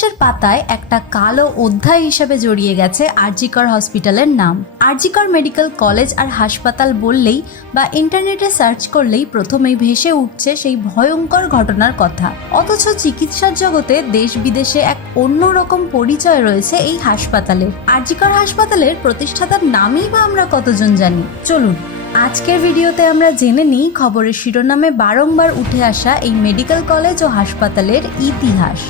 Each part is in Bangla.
ইতিহাসের পাতায় একটা কালো অধ্যায় হিসেবে জড়িয়ে গেছে আরজি কর হসপিটালের নাম। আরজি কর মেডিকেল কলেজ আর হাসপাতাল বললেই বা ইন্টারনেটে সার্চ করলেই প্রথমেই ভেসে উঠছে সেই ভয়ঙ্কর ঘটনার কথা। অথচ চিকিৎসার জগতে দেশ বিদেশে এক অন্যরকম পরিচয় রয়েছে এই হাসপাতালের। আরজি কর হাসপাতালের প্রতিষ্ঠাতার নামই বা আমরা কতজন জানি? চলুন আজকের ভিডিওতে আমরা জেনে নিই খবরের শিরোনামে বারংবার উঠে আসা এই মেডিকেল কলেজ ও হাসপাতালের ইতিহাস।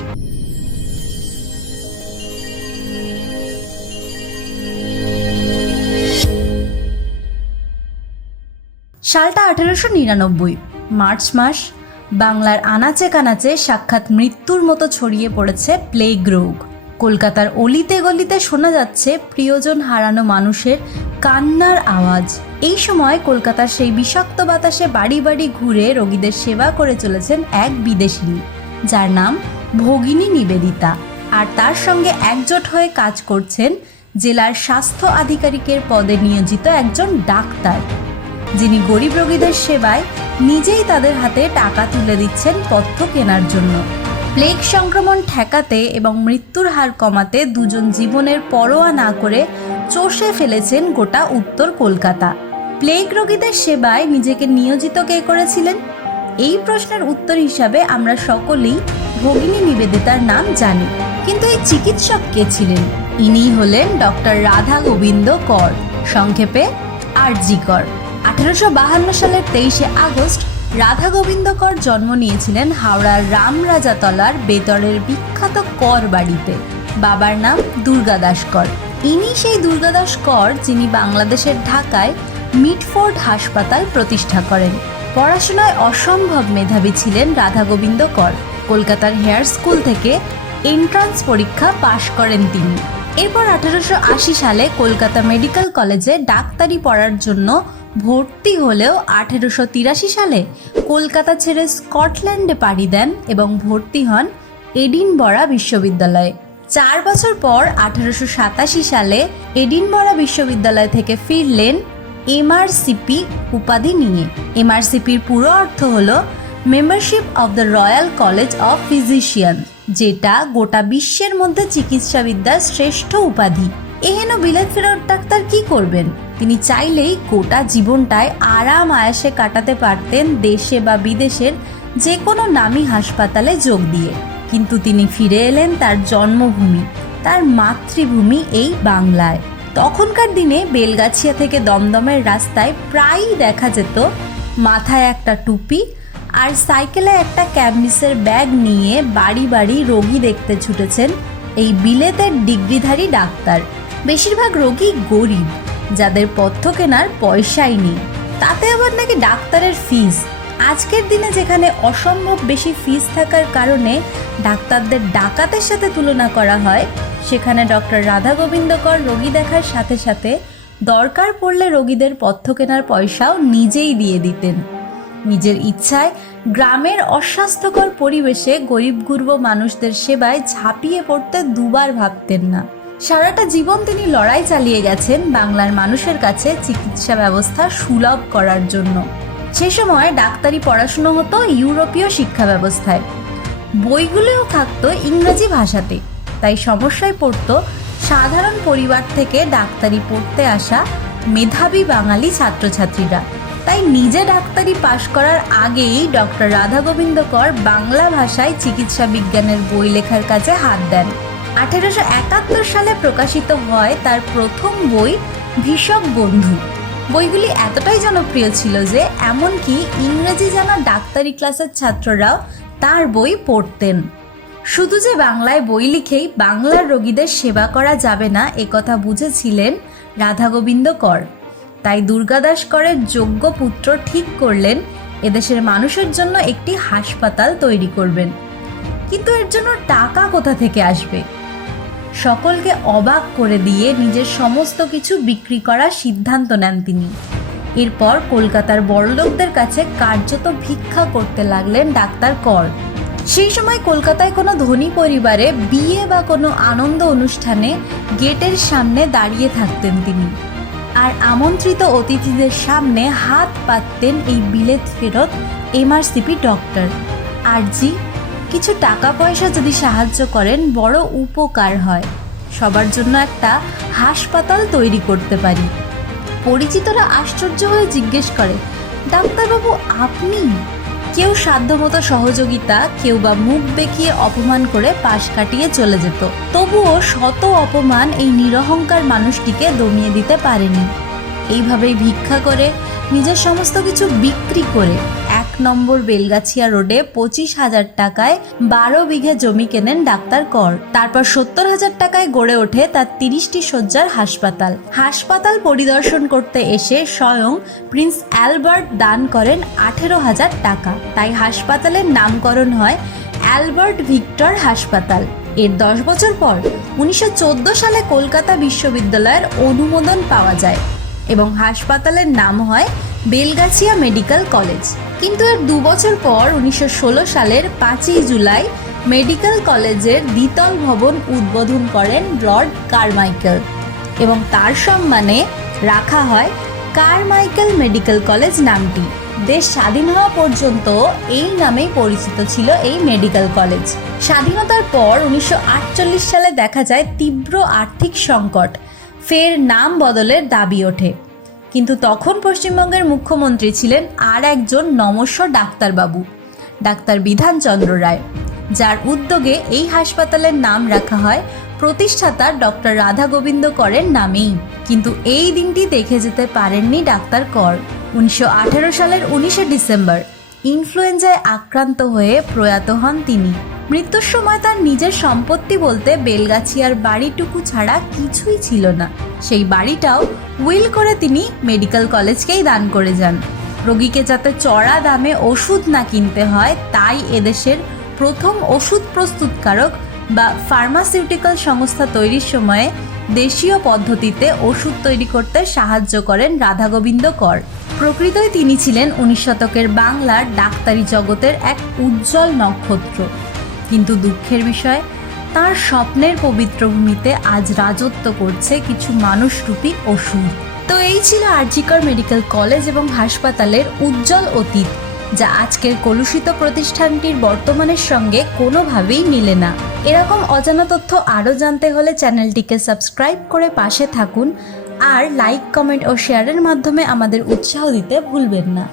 সালটা 1899, মার্চ মাস। বাংলার আনাচে কানাচে সাক্ষাৎ মৃত্যুর মতো ছড়িয়ে পড়েছে প্লেগ রোগ। কলকাতার অলিতে গলিতে শোনা যাচ্ছে প্রিয়জন হারানো মানুষের কান্নার আওয়াজ। এই সময় কলকাতার সেই বিষাক্ত বাতাসে বাড়ি বাড়ি ঘুরে রোগীদের সেবা করে চলেছেন এক বিদেশিনী, যার নাম ভগিনী নিবেদিতা। আর তার সঙ্গে একজোট হয়ে কাজ করছেন জেলার স্বাস্থ্য আধিকারিকের পদে নিয়োজিত একজন ডাক্তার, যিনি গরিব রোগীদের সেবায় নিজেই তাদের হাতে টাকা তুলে দিচ্ছেন পথ্য কেনার জন্য। প্লেগ সংক্রমণ ঠেকাতে এবং মৃত্যুর হার কমাতে দুজন জীবনের পরোয়া না করে চষে ফেলেছেন গোটা উত্তর কলকাতা। প্লেগ রোগীদের সেবায় নিজেকে নিয়োজিত কে করেছিলেন? এই প্রশ্নের উত্তর হিসাবে আমরা সকলেই ভগিনী নিবেদিতার নাম জানি, কিন্তু এই চিকিৎসক কে ছিলেন? ইনিই হলেন ডক্টর রাধা গোবিন্দ কর, সংক্ষেপে আরজি কর। 1852 সালের 23শে আগস্ট রাধা গোবিন্দ কর জন্ম নিয়েছিলেন হাওড়ার রামরাজাতলার বেতরের বিখ্যাত কর বাড়িতে। বাবার নাম দুর্গাদাস কর। ইনি সেই দুর্গাদাস কর যিনি বাংলাদেশের ঢাকায় মিটফোর্ড হাসপাতাল প্রতিষ্ঠা করেন। পড়াশোনায় অসম্ভব মেধাবী ছিলেন রাধা গোবিন্দ কর। কলকাতার হেয়ার স্কুল থেকে এন্ট্রান্স পরীক্ষা পাশ করেন তিনি। এরপর 1880 সালে কলকাতা মেডিকেল কলেজে ডাক্তারি পড়ার জন্য ভর্তি হলেও 1883 সালে কলকাতা ছেড়ে স্কটল্যান্ডে পাড়ি দেন এবং ভর্তি হন এডিনবরা বিশ্ববিদ্যালয়ে। 4 বছর পর 1887 সালে এডিনবরা বিশ্ববিদ্যালয় থেকে ফিরলেন এমআরসিপি উপাধি নিয়ে। এমআরসিপির পুরো অর্থ হলো membership of the royal college of physician, যেটা গোটা বিশ্বের মধ্যে চিকিৎসাবিদ্যার শ্রেষ্ঠ উপাধি। এহেন বিলেত ফেরত ডাক্তার কি করবেন? তিনি চাইলেই গোটা জীবনটায় আরাম আয়াসে কাটাতে পারতেন দেশে বা বিদেশের যে কোনো নামী হাসপাতালে যোগ দিয়ে। কিন্তু তিনি ফিরে এলেন তার জন্মভূমি, তার মাতৃভূমি এই বাংলায়। তখনকার দিনে বেলগাছিয়া থেকে দমদমের রাস্তায় প্রায়ই দেখা যেত মাথায় একটা টুপি আর সাইকেলে একটা ক্যামিসের ব্যাগ নিয়ে বাড়ি বাড়ি রোগী দেখতে ছুটেছেন এই বিলেতের ডিগ্রিধারী ডাক্তার। বেশিরভাগ রোগী গরিব, যাদের পথ্য কেনার পয়সাই নেই, তাতে আবার নাকি ডাক্তারের ফিস। আজকের দিনে যেখানে অসম্ভব বেশি ফিস থাকার কারণে ডাক্তারদের ডাকাতের সাথে তুলনা করা হয়, সেখানে ডক্টর রাধা গোবিন্দ কর রোগী দেখার সাথে সাথে দরকার পড়লে রোগীদের পথ্য কেনার পয়সাও নিজেই দিয়ে দিতেন। নিজের ইচ্ছায় গ্রামের অস্বাস্থ্যকর পরিবেশে গরিব গুরব মানুষদের সেবায় ঝাঁপিয়ে পড়তে দুবার ভাবতেন না। সারাটা জীবন তিনি লড়াই চালিয়ে গেছেন বাংলার মানুষের কাছে চিকিৎসা ব্যবস্থা সুলভ করার জন্য। সে সময় ডাক্তারি পড়াশুনো হতো ইউরোপীয় শিক্ষা ব্যবস্থায়, বইগুলোও থাকতো ইংরেজি ভাষাতে। তাই সমস্যায় পড়তো সাধারণ পরিবার থেকে ডাক্তারি পড়তে আসা মেধাবী বাঙালি ছাত্রছাত্রীরা। তাই নিজে ডাক্তারি পাশ করার আগেই ডক্টর রাধা গোবিন্দ কর বাংলা ভাষায় চিকিৎসা বিজ্ঞানের বই লেখার কাজে হাত দেন। 1871 সালে প্রকাশিত হয় তার প্রথম বই ভীষক বন্ধু। বইগুলি এতটাই জনপ্রিয় ছিল যে এমনকি ইংরেজি জানা ডাক্তারি ক্লাসের ছাত্ররাও তার বই পড়তেন। শুধু যে বাংলায় বই লিখেই বাংলার রোগীদের সেবা করা যাবে না, একথা বুঝেছিলেন রাধা গোবিন্দ কর। তাই দুর্গাদাস করের যোগ্য পুত্র ঠিক করলেন এদেশের মানুষের জন্য একটি হাসপাতাল তৈরি করবেন। কিন্তু এর জন্য টাকা কোথা থেকে আসবে? সকলকে অবাক করে দিয়ে নিজের সমস্ত কিছু বিক্রি করার সিদ্ধান্ত নেন তিনি। এরপর কলকাতার বড়লোকদের কাছে কার্যত ভিক্ষা করতে লাগলেন ডাক্তার কর। সেই সময় কলকাতায় কোনো ধনী পরিবারে বিয়ে বা কোনো আনন্দ অনুষ্ঠানে গেটের সামনে দাঁড়িয়ে থাকতেন তিনি, আর আমন্ত্রিত অতিথিদের সামনে হাত পাততেন এই বিলেত ফেরত এমআরসিপি ডক্টর আরজি কিছু টাকা পয়সা যদি সাহায্য করেন বড় উপকার হয়। সবার জন্য একটা হাসপাতাল তৈরি করতে পারি। পরিচিতরা আশ্চর্য হয়ে জিজ্ঞেস করে, ডাক্তারবাবু আপনি? কেউ সাধ্যমতো সহযোগিতা, কেউ বা মুখ বেঁকিয়ে অপমান করে পাশ কাটিয়ে চলে যেত। তবুও শত অপমান এই নিরহংকার মানুষটিকে দমিয়ে দিতে পারেনি। এইভাবেই ভিক্ষা করে, নিজের সমস্ত কিছু বিক্রি করে 1 নম্বর বেলগাছিয়া রোডে 25,000 টাকায় 12 বিঘে জমি কেনেন ডাক্তার কর। তারপর 70,000 টাকায় গড়ে ওঠে তার 30টি শয্যার হাসপাতাল। হাসপাতাল পরিদর্শন করতে এসে স্বয়ং প্রিন্স অ্যালবার্ট দান করেন 18,000 টাকা। তাই হাসপাতালের নামকরণ হয় অ্যালবার্ট ভিক্টর হাসপাতাল। এর 10 বছর পর 1914 সালে কলকাতা বিশ্ববিদ্যালয়ের অনুমোদন পাওয়া যায় এবং হাসপাতালের নাম হয় বেলগাছিয়া মেডিকেল কলেজ। কিন্তু এর 2 বছর পর 1916 সালের 5ই জুলাই মেডিকেল কলেজের দ্বিতল ভবন উদ্বোধন করেন লর্ড কারমাইকেল এবং তার সম্মানে রাখা হয় কারমাইকেল মেডিকেল কলেজ নামটি। দেশ স্বাধীন হওয়া পর্যন্ত এই নামেই পরিচিত ছিল এই মেডিকেল কলেজ। স্বাধীনতার পর 1948 সালে দেখা যায় তীব্র আর্থিক সংকট, ফের নাম বদলের দাবি ওঠে। কিন্তু তখন পশ্চিমবঙ্গের মুখ্যমন্ত্রী ছিলেন আর একজন নমস্য ডাক্তারবাবু, ডাক্তার বিধানচন্দ্র রায়, যার উদ্যোগে এই হাসপাতালের নাম রাখা হয় প্রতিষ্ঠাতা ডক্টর রাধা গোবিন্দ করের নামেই। কিন্তু এই দিনটি দেখে যেতে পারেননি ডাক্তার কর। 1918 সালের 19শে ডিসেম্বর ইনফ্লুয়েঞ্জায় আক্রান্ত হয়ে প্রয়াত হন তিনি। মৃত্যুর সময় তার নিজের সম্পত্তি বলতে বেলগাছিয়ার বাড়িটুকু ছাড়া কিছুই ছিল না। সেই বাড়িটাও উইল করে তিনি মেডিকেল কলেজকেই দান করে যান। রোগীকে যাতে চড়া দামে ওষুধ না কিনতে হয়, তাই এদেশের প্রথম ওষুধ প্রস্তুতকারক বা ফার্মাসিউটিক্যাল সংস্থা তৈরির সময়ে দেশীয় পদ্ধতিতে ওষুধ তৈরি করতে সাহায্য করেন রাধা গোবিন্দ কর। প্রকৃতই তিনি ছিলেন 19 শতকের বাংলার ডাক্তারি জগতের এক উজ্জ্বল নক্ষত্র। কিন্তু দুঃখের বিষয়, তার স্বপ্নের পবিত্র ভূমিতে আজ রাজত্ব করছে কিছু মানুষরূপী অসুর। তো এই ছিল আর.জি. কর মেডিকেল কলেজ এবং হাসপাতালের উজ্জ্বল অতীত, যা আজকের কলুষিত প্রতিষ্ঠানটির বর্তমানের সঙ্গে কোনোভাবেই মিলে না। এরকম অজানা তথ্য আরও জানতে হলে চ্যানেলটিকে সাবস্ক্রাইব করে পাশে থাকুন আর লাইক, কমেন্ট ও শেয়ারের মাধ্যমে আমাদের উৎসাহ দিতে ভুলবেন না।